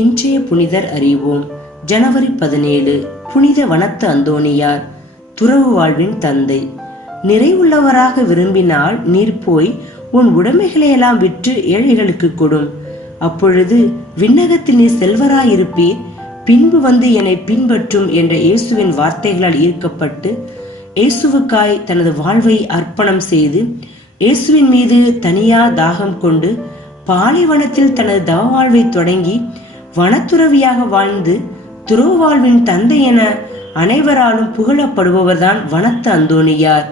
இன்றைய புனிதர் அறிவோம். ஜனவரி 17. புனித வனத்து அந்தோணியார், துறவு வாழ்வின் தந்தை. நிறைவுள்ளவராக விரும்பினால் நீர் போய் உன் உடைமைகளையெல்லாம் விற்று ஏழைகளுக்கு கொடும். அப்பொழுது விண்ணகத்தில் நீர் செல்வராயிருப்பீர். பின்பு வந்து என்னை பின்பற்றும் என்ற இயேசுவின் வார்த்தைகளால் ஈர்க்கப்பட்டு இயேசுவுக்காய் தனது வாழ்வை அர்ப்பணம் செய்து இயேசுவின் மீது தனியா தாகம் கொண்டு பாலைவனத்தில் தனது தவ வாழ்வை தொடங்கி வனத்துறவியாக வாழ்ந்து துறவு வாழ்வின் தந்தை என அனைவராலும் புகழப்படுபவர்தான் வனத்து அந்தோணியார்.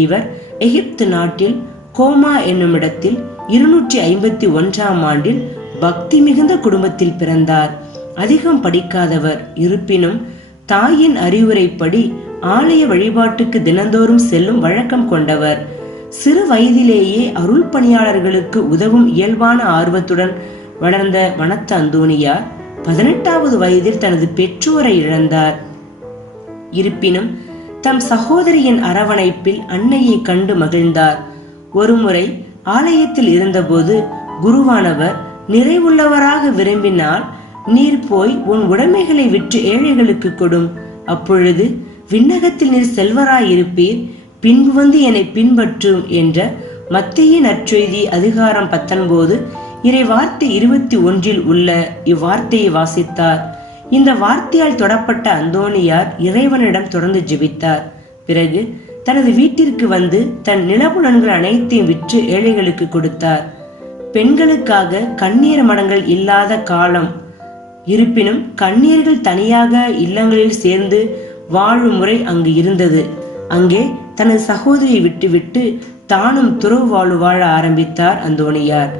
இவர் எகிப்து நாட்டில் கோமா என்னும் இடத்தில் 251ஆம் ஆண்டில் பக்தி மிகுந்த குடும்பத்தில் பிறந்தார். அதிகம் படிக்காதவர், இருப்பினும் தாயின் அறிவுரைப்படி ஆலய வழிபாட்டுக்கு தினந்தோறும் செல்லும் வழக்கம் கொண்டவர். சிறு வயதிலேயே அருள் பணியாளர்களுக்கு உதவும் இயல்பான ஆர்வத்துடன் வளர்ந்த வனத்து அந்தோணியார் 18வது வயதில் தனது பெற்றோரை இழந்தார். இருப்பினும் தம் சகோதரியின் அரவணைப்பில் அன்னையை கண்டு மகிழ்ந்தார். ஒருமுறை ஆலயத்தில் இருந்தபோது குருவானவர், நிறைவுள்ளவராக விரும்பினால் நீர் போய் உன் உடைமைகளை விற்று ஏழைகளுக்கு கொடும். அப்பொழுது விண்ணகத்தில் நீர் செல்வராயிருப்பீர். பின்பு வந்து என்னை பின்பற்றும் என்ற மத்தேயு நற்செய்தி அதிகாரம் 19 இறை வார்த்தை 21 உள்ள இவ்வார்த்தையை வாசித்தார். இந்த வார்த்தையால் தொடப்பட்ட அந்தோணியார் இறைவனிடம் தொடர்ந்து ஜெபித்தார். பிறகு தனது வீட்டிற்கு வந்து தன் நிலப்புலன்கள் அனைத்தையும் விற்று ஏழைகளுக்கு கொடுத்தார். பெண்களுக்காக கண்ணீர் மடங்கள் இல்லாத காலம். இருப்பினும் கண்ணீர்கள் தனியாக இல்லங்களில் சேர்ந்து வாழும் முறை அங்கு இருந்தது. அங்கே தனது சகோதரியை விட்டுவிட்டு தானும் துறவு வாழ்வு வாழ ஆரம்பித்தார் அந்தோணியார்.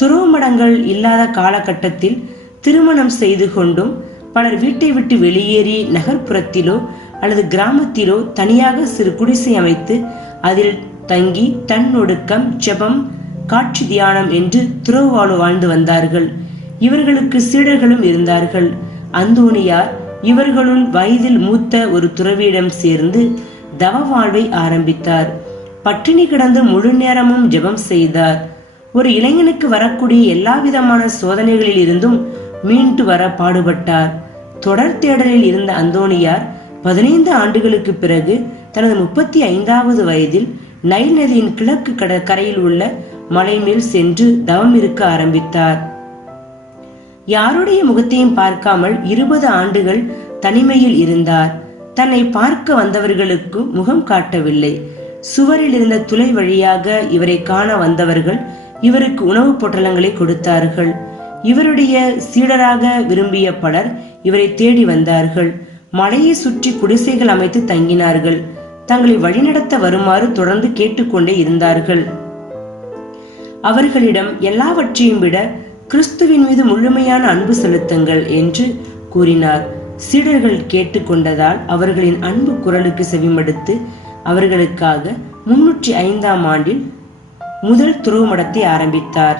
துறவு மடங்கள் இல்லாத காலகட்டத்தில் திருமணம் செய்து கொண்டும் பலர் வீட்டை விட்டு வெளியேறி நகர்ப்புறத்திலோ அல்லது கிராமத்திலோ தனியாக சிறு குடிசை அமைத்து அதில் தங்கி தன்னொடுக்கம், ஜெபம், காட்சி தியானம் என்று துறவு வாழ்வு வாழ்ந்து வந்தார்கள். இவர்களுக்கு சீடர்களும் இருந்தார்கள். அந்தோணியார் இவர்களுள் வயதில் மூத்த ஒரு துறவியிடம் சேர்ந்து தவ வாழ்வை ஆரம்பித்தார். பட்டினி கிடந்து முழு நேரமும் ஜெபம் செய்தார். ஒரு இளைஞனுக்கு வரக்கூடிய எல்லா விதமான சோதனைகளில் இருந்தும் மீண்டு வர பாடுபட்டார். தொடர் தேடலில் இருந்த அந்தோணியார் 15 ஆண்டுகளுக்கு பிறகு தனது 35வது வயதில் நைல் நதியின் கிழக்கு கரையில் உள்ள மலை மேல் சென்று தவம் இருக்க ஆரம்பித்தார். யாருடைய முகத்தையும் பார்க்காமல் 20 ஆண்டுகள் தனிமையில் இருந்தார். தன்னை பார்க்க வந்தவர்களுக்கு முகம் காட்டவில்லை. சுவரில் இருந்த துளை வழியாக இவரை காண வந்தவர்கள் இவருக்கு உணவுப் பொட்டலங்களை கொடுத்தார்கள். இவருடைய சீடராக விரும்பிய பலர் இவரை தேடி வந்தார்கள். மலையை சுற்றி குடிசைகள் அமைத்து தங்கினார்கள். தங்களை வழிநடத்த வருமாறு தொடர்ந்து கேட்டுக்கொண்டே இருந்தார்கள். அவர்களிடம் எல்லாவற்றையும் விட கிறிஸ்துவின் மீது முழுமையான அன்பு செலுத்துங்கள் என்று கூறினார். சீடர்கள் கேட்டுக்கொண்டதால் அவர்களின் அன்பு குரலுக்கு செவிமடுத்து அவர்களுக்காக 305ஆம் ஆண்டில் முதல் துறவு மடத்தை ஆரம்பித்தார்.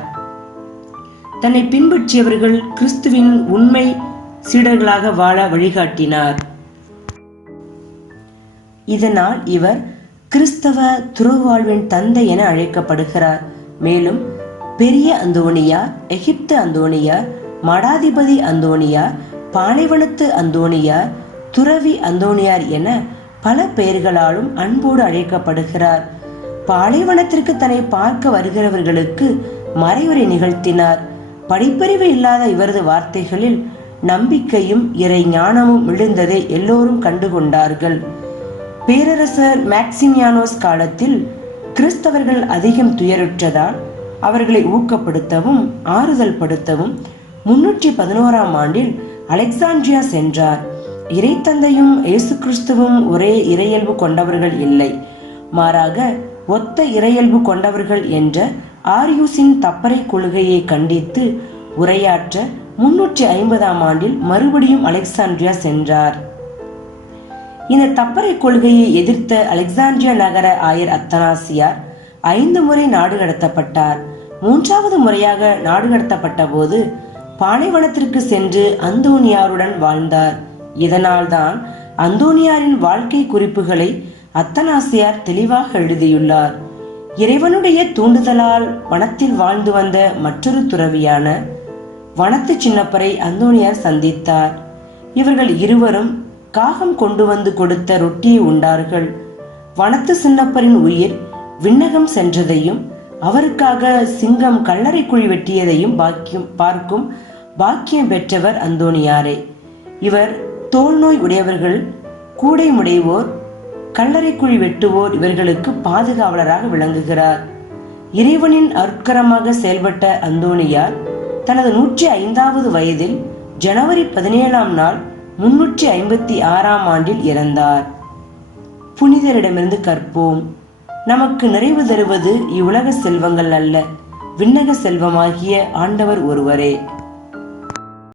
தன்னை பின்பற்றியவர்கள் கிறிஸ்துவின் உண்மை சீடர்களாக வாழ வழிகாட்டினார். இதனால் இவர் கிறிஸ்தவ துறவு வாழ்வின் தந்தை என அழைக்கப்படுகிறார். மேலும் பெரிய அந்தோணியார், எகிப்து அந்தோணியார், மடாதிபதி அந்தோணியார், பாலைவனத்து அந்தோணியார், துறவி அந்தோணியார் என பல பெயர்களாலும் அன்போடு அழைக்கப்படுகிறார். பாலைவனத்திற்கு தன்னை பார்க்க வருகிறவர்களுக்கு மறைவுரை நிகழ்த்தினார். படிப்பறிவு இல்லாத இவரது வார்த்தைகளில் நம்பிக்கையும் இறை ஞானமும் விழுந்ததை எல்லோரும் கண்டுகொண்டார்கள். பேரரசர் மேக்சிமியானோஸ் காலத்தில் கிறிஸ்தவர்கள் அதிகம் துயருற்றதால் அவர்களை ஊக்கப்படுத்தவும் ஆறுதல் படுத்தவும் 311ஆம் ஆண்டில் அலெக்சாண்ட்ரியா சென்றார். இறை தந்தையும் இயேசு கிறிஸ்துவும் ஒரே இறையல்பு கொண்டவர்கள் இல்லை, மாறாக ஒத்த இறையல்பு கொண்டவர்கள் என்ற ஆரியூசின் தப்பறை கொள்கையை கண்டித்து உரையாற்ற 350ஆம் ஆண்டில் மறுபடியும் அலெக்சாண்ட்ரியா சென்றார். இந்த தப்பறை கொள்கையை எதிர்த்த அலெக்சாண்ட்ரியா நகர ஆயர் அத்தனாசியார் 5 முறை நாடு கடத்தப்பட்டார். 3வது முறையாக நாடு கடத்தப்பட்ட போது பாலைவனத்திற்கு சென்று அந்தோணியாருடன் வாழ்ந்தார். இதனால்தான் அந்தோணியாரின் வாழ்க்கை குறிப்புகளை அத்தனாசியார் தெளிவாக எழுதியுள்ளார். இறைவனுடைய தூண்டுதலால் வனத்தில் வாழ்ந்து வந்த மற்றொரு துறவியான வனத்து சின்னப்பரை அந்தோணியார் சந்தித்தார். இவர்கள் இருவரும் காகம் கொண்டு வந்து கொடுத்த ரொட்டியை உண்டார்கள். வனத்து சின்னப்பரின் உயிர் விண்ணகம் சென்றதையும் அவருக்காக சிங்கம் கல்லறை குழி வெட்டியதையும் பார்க்கும் பாக்கியம் பெற்றவர் அந்தோணியாரே. இவர் தோல் நோய் உடையவர்கள், கூடை முடைவோர், கல்லறை குழி வெட்டுவோர் இவர்களுக்கு பாதுகாவலராக விளங்குகிறார். இறைவனின் அற்கரமாக செயல்பட்ட அந்தோணியார் தனது 105வது வயதில் ஜனவரி 17ஆம் நாள் 356ஆம் ஆண்டில் இறந்தார். புனிதரிடமிருந்து கற்போம். நமக்கு நிறைவு தருவது இவ்வுலக செல்வங்கள் அல்ல, விண்ணக செல்வமாகிய ஆண்டவர் ஒருவரே.